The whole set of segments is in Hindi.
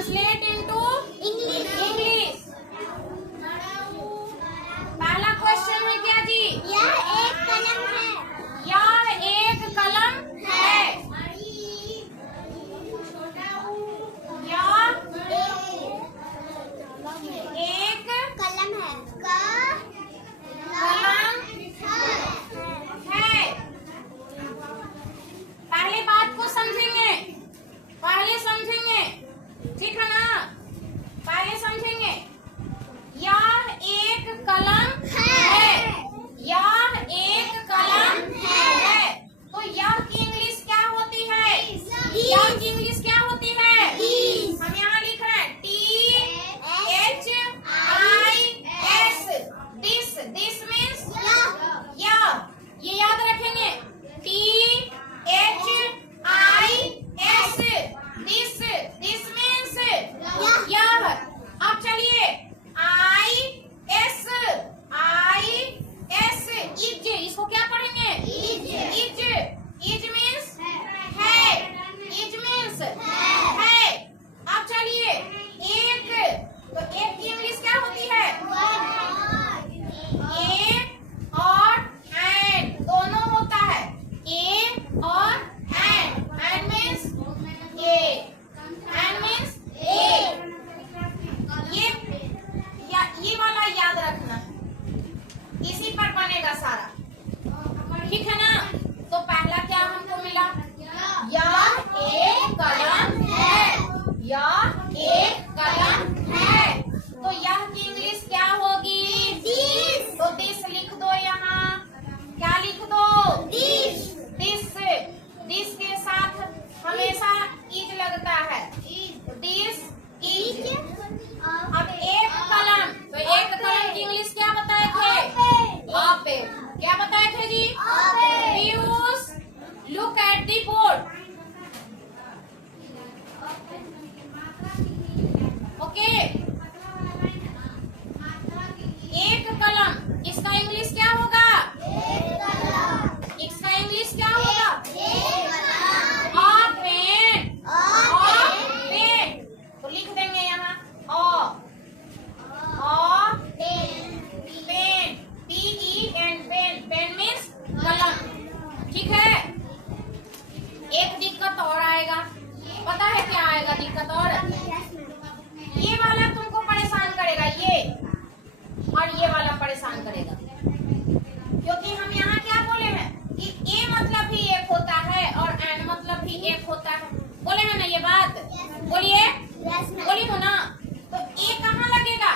Translate into English. पहला क्वेश्चन है क्या जी? यह एक कलम है। यह एक कलम है। यह एक कलम है। कलम है। पहले बात को समझेंगे, पहले समझेंगे, ठीक है ना? पहले समझेंगे। यह एक कलम है। यह एक कलम है। तो यह की इंग्लिश क्या होती है? यह की इंग्लिश क्या होती है? हम यहाँ लिख रहे हैं THIS। दिस मीन्स यह। ये याद रखेंगे THIS। दिस मीन्स यह। अब चलिए IS इज, इसको क्या पढ़ेंगे? इज मीन्स है। इज मीन्स है। अब चलिए एक, तो एक की इंग्लिश क्या होती है? ए और एंड दोनों होता है। ए और and means A. And means A. ये वाला याद रखना, इसी पर बनेगा सारा, ठीक है ना? तो पहला क्या हमको मिला? यह एक कलम है। यह एक कलम है। तो यह की इंग्लिश क्या होगी? तो दिस लिख दो यहाँ। क्या लिख दो? दिस। दिस के साथ हमेशा इज लगता है। This is. अब एक कलम, तो एक कलम की इंग्लिश क्या बताए थे? ऑपेड। क्या बताए थे जी? Views look at the board. Okay. एक कलम, इसका इंग्लिश क्या होगा? इसका इंग्लिश क्या होगा? पेन। पेन। तो लिख देंगे यहाँ pen. PEN pen. Pen means कलम, ठीक है? एक दिक्कत और आएगा, पता है क्या आएगा दिक्कत और? ये वाला तुमको परेशान करेगा, ये और ये वाला परेशान करेगा, क्योंकि हम यहाँ क्या बोले हैं कि ए मतलब भी एक होता है और एन मतलब भी एक होता है। बोले हैं ना ये बात? बोलिए, बोली हो ना? तो ए कहाँ लगेगा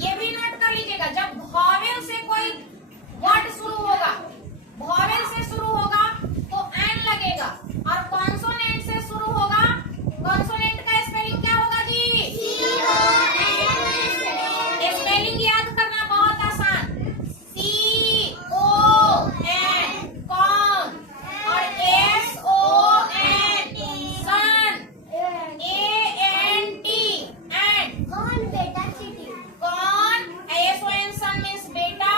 ये भी नोट कर लीजिएगा। जब वॉवेल से कोई वर्ड शुरू होगा, वॉवेल से शुरू होगा तो एन लगेगा, और कॉन्सोनेंट से शुरू होगा, कॉन्सोनेंट का स्पेलिंग क्या होगा जी? स्पेलिंग याद करना बहुत आसान। CON कॉन, और SON सन, ANT एंड। कौन बेटा चीटी? कौन, SON सन मीन्स बेटा,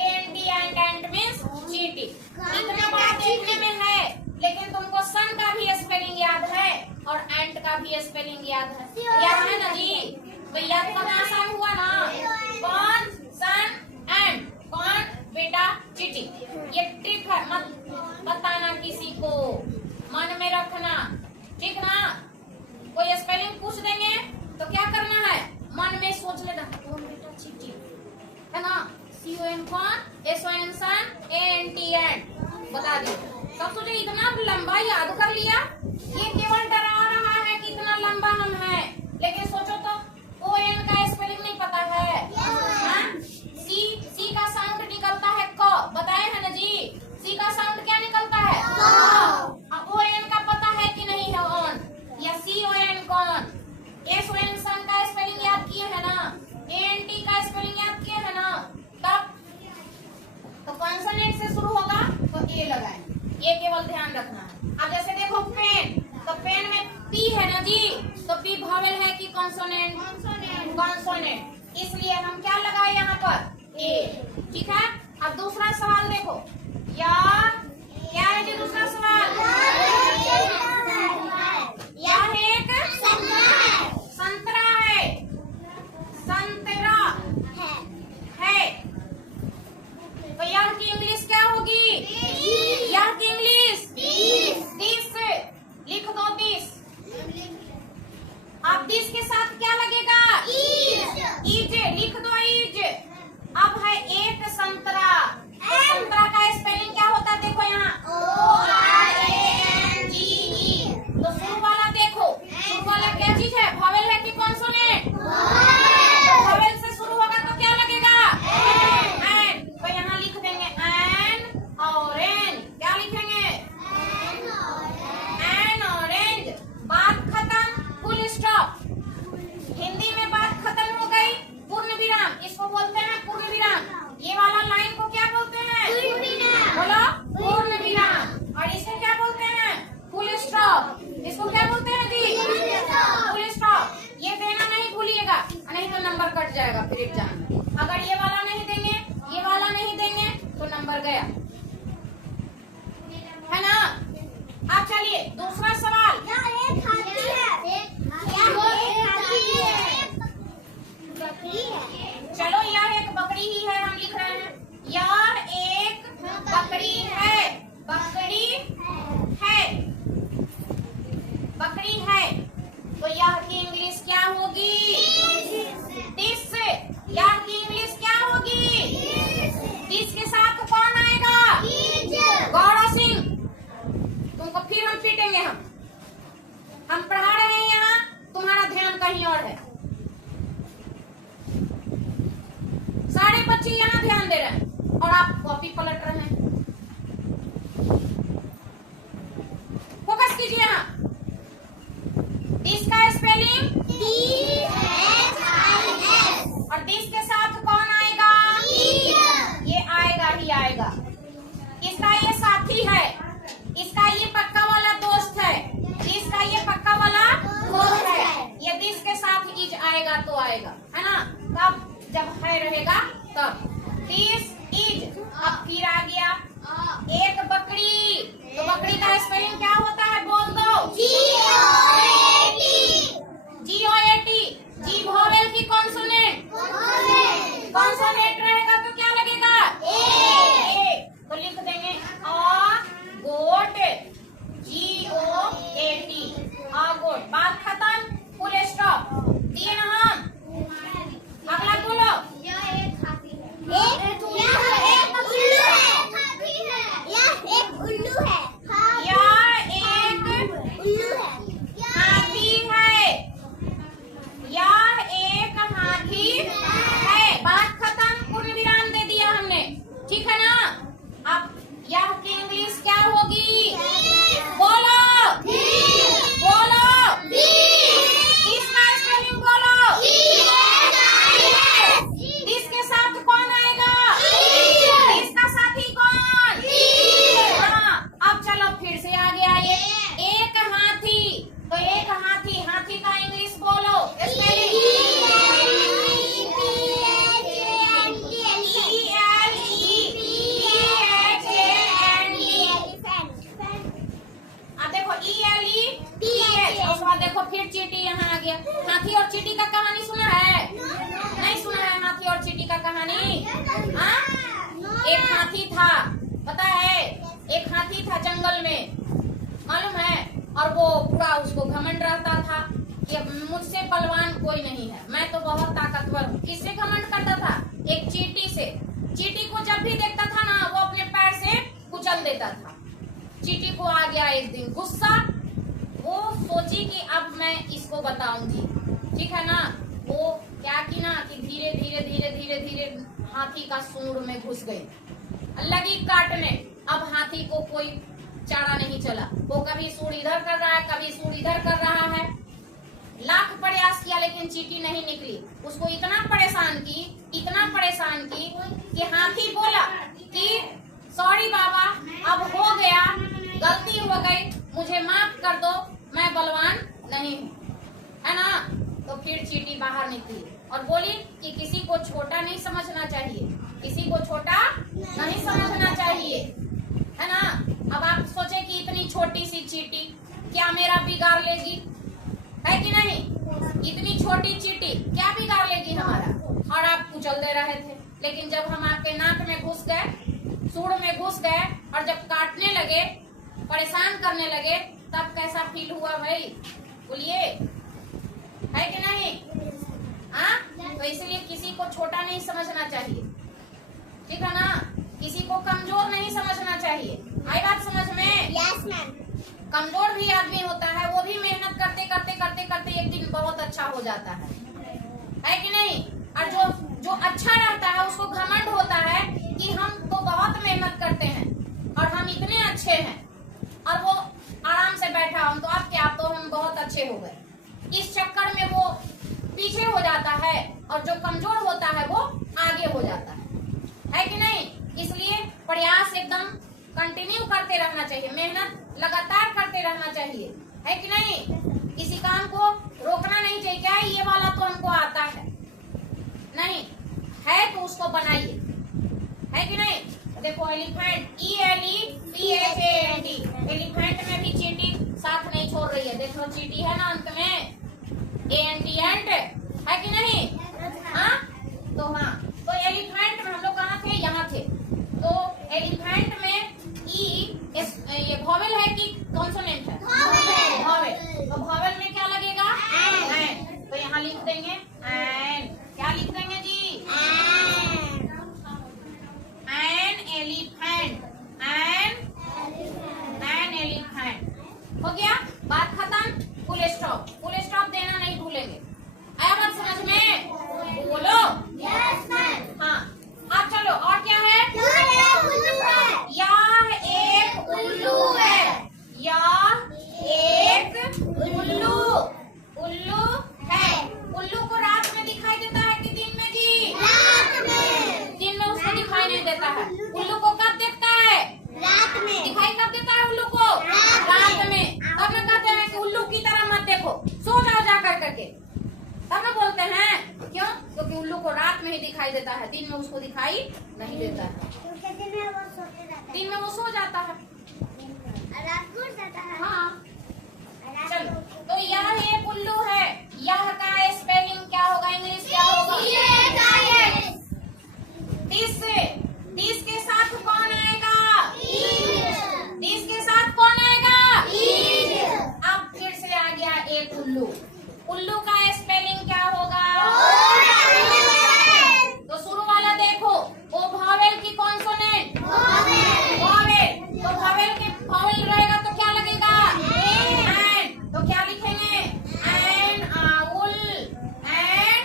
ANT एंड मीन्स चीटी। इतना बड़ा देखने में है, लेकिन तुमको सन का भी स्पेलिंग याद है और एंट का भी स्पेलिंग याद है ना जी? तो याद करना आसान हुआ ना? कौन, सन, एंड। कौन, बेटा, चीटी। ये ट्रिक है, मत बताना किसी को, मन में रखना, ठीक ना? कोई स्पेलिंग पूछ देंगे तो क्या करना है? मन में सोच लेना, कौन बेटा चीटी, है ना? CON कौन, SON सन, ANT एंड। बता दी। सब सोचे इतना लंबा याद कर लिया, ये केवल डरा रहा है कि इतना लंबा हम है, लेकिन सोचो तो ON का स्पेलिंग नहीं पता है। C का साउंड निकलता है क, बताए है ना जी? C का साउंड क्या निकलता है? ON का पता है कि नहीं है? ऑन या CON कौन। SON सन का स्पेलिंग याद किए है ना? ANT का स्पेलिंग याद किए है ना? तब तो कॉन्सोनेंट से शुरू होगा तो ए लगाए, ये केवल ध्यान रखना है। अब जैसे देखो पेन, तो पेन में P है ना जी? तो P वॉवेल है कि कॉन्सोनेंट? कॉन्सोनेंट। इसलिए हम क्या लगाए यहाँ पर? ए, ठीक है? अब दूसरा सवाल देखो, या क्या है जी दूसरा सवाल? यह एक संतरा नंबर कट जाएगा फिर एग्जाम में। अगर ये वाला नहीं देंगे, ये वाला नहीं देंगे तो नंबर गया, है ना। अब चलिए दूसरा सवाल। एक हाथी है, बकरी है। चलो यह एक बकरी ही है, हम लिख रहे हैं यह एक बकरी है, बकरी है, बकरी है। तो यह की इंग्लिश क्या होगी? दिस। यह की इंग्लिश क्या होगी? दिस के साथ कौन आएगा? गौड़ा सिंह। तुमको फिर हम पीटेंगे। हम पढ़ा रहे हैं यहाँ, तुम्हारा ध्यान कहीं और है। सारे बच्चे यहाँ ध्यान दे रहे हैं और आप कॉपी पलट रहे हैं। फोकस कीजिए यहाँ। दिस का स्पेलिंग और दिस के साथ कौन आएगा? ये आएगा ही आएगा। इसका ये साथी है, इसका ये पक्का वाला दोस्त है, इसका ये पक्का वाला दोस्त है। ये दिस के साथ इज आएगा तो आएगा, है ना। तब जब है रहेगा तब दिस इज। अब फिर आ गया एक बकरी। तो बकरी का स्पेलिंग क्या होता है? बोल दो। G-O-A-T। जी वोवेल की कॉन्सोनेंट। कॉन्सोनेंट रहेगा तो क्या लगेगा? ए। तो लिख देंगे अ गोट, G-O-A-T, अ गोट। बात खत्म, फुल स्टॉप दिए ना हम। अगला बोलो। ठीक है ना। अब यह की इंग्लिश क्या होगी? बोलो बोलो। इसका स्पेलिंग बोलो। इसके साथ कौन आएगा? इसका साथी कौन? हाँ। अब चलो फिर से आ गया ये एक हाथी। तो एक हाथी, हाथी का इंग्लिश बोलो। देखो फिर चींटी यहाँ आ गया। हाथी और चींटी का कहानी सुना है? नहीं सुना है हाथी और चींटी का कहानी? एक हाथी था, पता है, एक हाथी था जंगल में, मालूम है। और वो पूरा उसको घमंड रहता था कि मुझसे बलवान कोई नहीं है, मैं तो बहुत ताकतवर हूँ। किससे घमंड करता था? एक चींटी से। चींटी को जब भी देखता था ना, वो अपने पैर से कुचल देता था। चींटी को आ गया एक दिन गुस्सा। वो सोची कि अब मैं इसको बताऊंगी, ठीक है ना। वो क्या की ना कि धीरे धीरे धीरे धीरे धीरे हाथी का सूंड में घुस गई, लगी काटने। अब हाथी को कोई चारा नहीं चला। वो कभी सूंड इधर कर रहा है, कभी सूंड इधर कर रहा है। लाख प्रयास किया लेकिन चींटी नहीं निकली। उसको इतना परेशान की, इतना परेशान की कि हाथी बोला कि सॉरी बाबा, अब हो गया, गलती हो गई, मुझे माफ कर दो, मैं बलवान नहीं हूँ, है ना। तो फिर चींटी बाहर निकली और बोली कि किसी को छोटा नहीं समझना चाहिए, किसी को छोटा नहीं समझना चाहिए, है ना। अब आप सोचे कि इतनी छोटी सी चींटी क्या मेरा बिगाड़ लेगी, है कि नहीं। इतनी छोटी चींटी क्या बिगाड़ लेगी हमारा। और आप कुचल दे रहे थे, लेकिन जब हम आपके नाक में घुस गए, सूंड में घुस गए और जब काटने लगे, परेशान करने लगे, तब कैसा फील हुआ भाई? बोलिए, है कि नहीं। तो इसलिए किसी को छोटा नहीं समझना चाहिए, ठीक है ना। किसी को कमजोर नहीं समझना चाहिए। आई बात समझ में? Yes ma'am. कमजोर भी आदमी होता है, वो भी मेहनत करते करते करते करते एक दिन बहुत अच्छा हो जाता है कि नहीं। और जो अच्छा रहता है उसको घमंड होता है कि हम तो बहुत मेहनत करते हैं और हम इतने अच्छे हैं, और वो आराम से बैठा, हम तो अब क्या, तो हम बहुत अच्छे हो गए। इस चक्कर में वो पीछे हो जाता है और जो कमजोर होता है वो आगे हो जाता है कि नहीं। इसलिए प्रयास एकदम कंटिन्यू करते रहना चाहिए, मेहनत लगातार करते रहना चाहिए, है कि नहीं। किसी काम को रोकना नहीं चाहिए। क्या ये वाला तो हमको आता है, नहीं है तो उसको बनाइए, है कि नहीं? देखो एलिफेंट, ELEPHANT, एलिफेंट में भी चींटी साथ नहीं छोड़ रही है। देखो चींटी है ना अंत में, एंट है कि नहीं? हाँ तो हाँ, तो एलिफेंट में हम लोग कहाँ थे? यहाँ थे। तो एलिफेंट में ये वॉवेल है कि कॉन्सोनेंट है? वॉवेल। तो वॉवेल में क्या लगेगा? एन। तो यहाँ लिख देंगे एन। क्या लिख देंगे जी? An elephant, an elephant. हो गया, बात खत्म। फुल स्टॉप, फुल स्टॉप देना नहीं भूलेंगे। आया बात समझ में? बोलो हाँ। अब चलो, और क्या है? यह एक उल्लू है, यह एक उल्लू, उल्लू है। उल्लू को रात में दिखाई देता है कि दिन में जी? दिन में उसको दिखाई नहीं देता है। उल्लू को कब देखता है? रात में। दिखाई कब देता है उल्लू को? रात में। तब ना कहते हैं कि उल्लू की तरह मत देखो, सो जाओ जा करके, तब ना बोलते हैं। क्यों? क्योंकि उल्लू को रात में ही दिखाई देता है, दिन में उसको दिखाई नहीं देता है। दिन में वो सो जाता है, रात को जाता है। हाँ। चलो, तो यह एक उल्लू है। यह का स्पेलिंग क्या होगा? इंग्लिश क्या होगा? दिस के साथ कौन आएगा? दिस के साथ कौन आएगा? अब फिर से आ गया एक उल्लू। उल्लू का स्पेलिंग क्या होगा? तो शुरू वाला देखो, वो वॉवेल की कॉन्सोनेंट? वॉवेल। तो वॉवेल रहेगा तो क्या लगेगा? एन। तो क्या लिखेंगे? N owl, N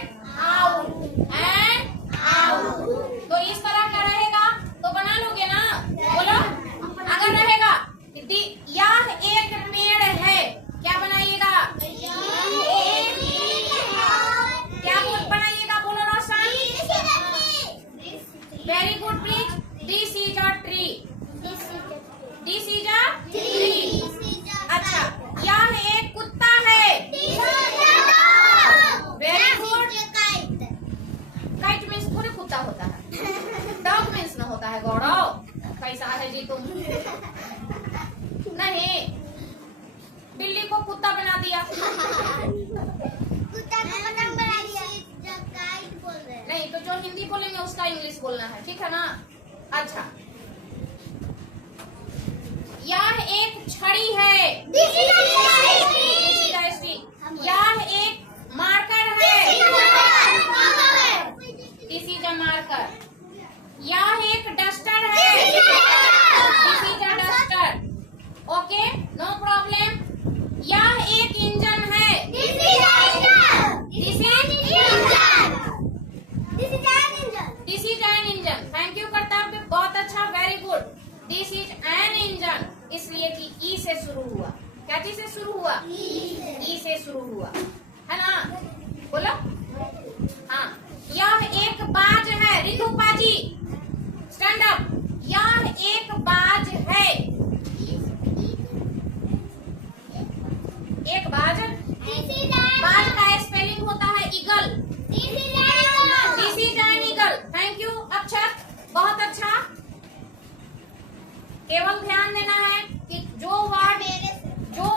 owl, N owl. तो इस तरह का रहेगा, तो बना लोगे ना? बोलो। अगर रहेगा यह एक पेड़ है, क्या बनाइएगा? क्या बनाइएगा? बोलो Roshan. Very good please. This is a tree, this is a tree. अच्छा, यह एक कुत्ता है। Very good. काइट मीन्स थोड़ी कुत्ता होता है, डॉग मीन्स न होता है। गौरव कैसा है जी तुम? नहीं, बिल्ली को कुत्ता बना दिया। नहीं तो जो हिंदी बोलेंगे उसका इंग्लिश बोलना है, ठीक है ना? अच्छा, यह एक छड़ी है। यह एक मार्कर है। This is a marker. यह एक डस्टर है। This is a duster. Okay, no problem. यह एक इंजन है। This is an engine. Thank you Kartavya, बहुत अच्छा, very good. This is an engine, इसलिए कि ई से शुरू हुआ। क्या चीज से शुरू हुआ? ई से शुरू हुआ, है ना? बोलो हाँ। यह एक बाज है। रितु पाजी स्टैंड अप। यह एक बाज है। एक बाज, बाज का स्पेलिंग होता है eagle. This is an eagle. Thank you अक्षर, बहुत अच्छा। केवल ध्यान देना है कि जो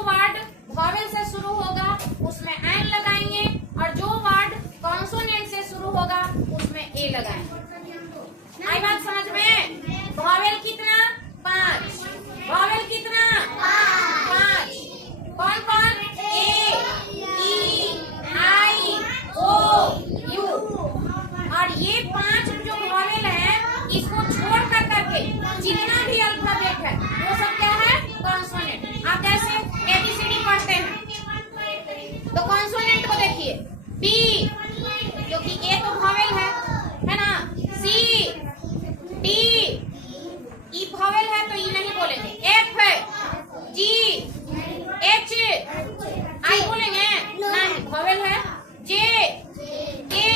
वर्ड वॉवेल से शुरू होगा उसमें एन लगाएंगे, और जो वर्ड कॉन्सोनेंट से शुरू होगा उसमें ए लगाएंगे। आई बात समझ में? वॉवेल कितना? 5। वॉवेल कितना? 5। कौन कौन? ए, ई, आई, ओ, यू। और ये 5 जो वॉवेल है, इसको छोड़ करके जितना भी अल्फाबेट है वो सब क्या है? कॉन्सोनेंट। आप जैसे ABCD पढ़ते हैं तो कॉन्सोनेंट को देखिए, बी, क्योंकि ए तो वॉवेल है ना? सी, डी, ई वॉवेल है तो ई नहीं बोलेंगे। एफ है, जी, एच, आई बोलेंगे नहीं, वॉवेल है। जे, के,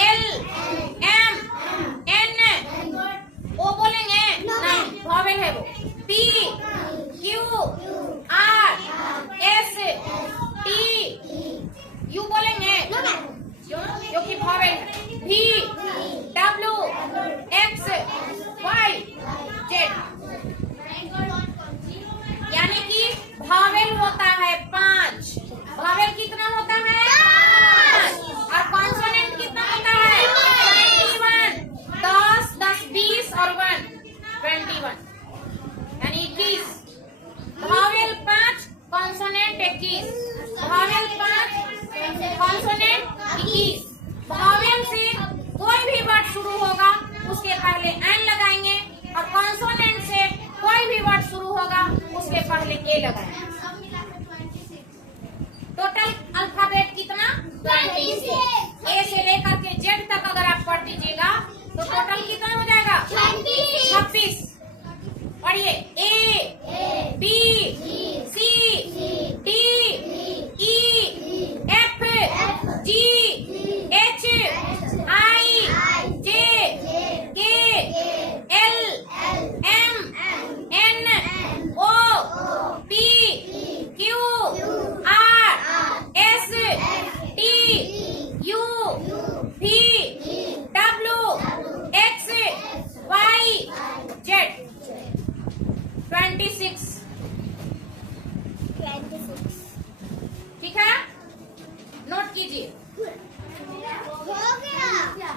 एल, एम, एन, ओ बोलेंगे नहीं, वॉवेल है वो। P, Q, R, S, T, U बोलेंगे 21, वावेल 5, कॉन्सोनेंट 21। वावेल से कोई भी वर्ड शुरू होगा उसके पहले एन लगाएंगे, और कॉन्सोनेंट से कोई भी वर्ड शुरू होगा उसके पहले ए लगाएंगे। टोटल अल्फाबेट कितना? 26। ए से लेकर के जेड तक अगर आप पढ़ दीजिएगा तो टोटल कितना हो जाएगा? 26। पढ़िए, A, B, C, D, E, F, G, H, I, J, K, L, M, N, O, P, Q, R, S, T, U, V, W, X, Y, Z. 26। ठीक है, नोट कीजिए। हो गया।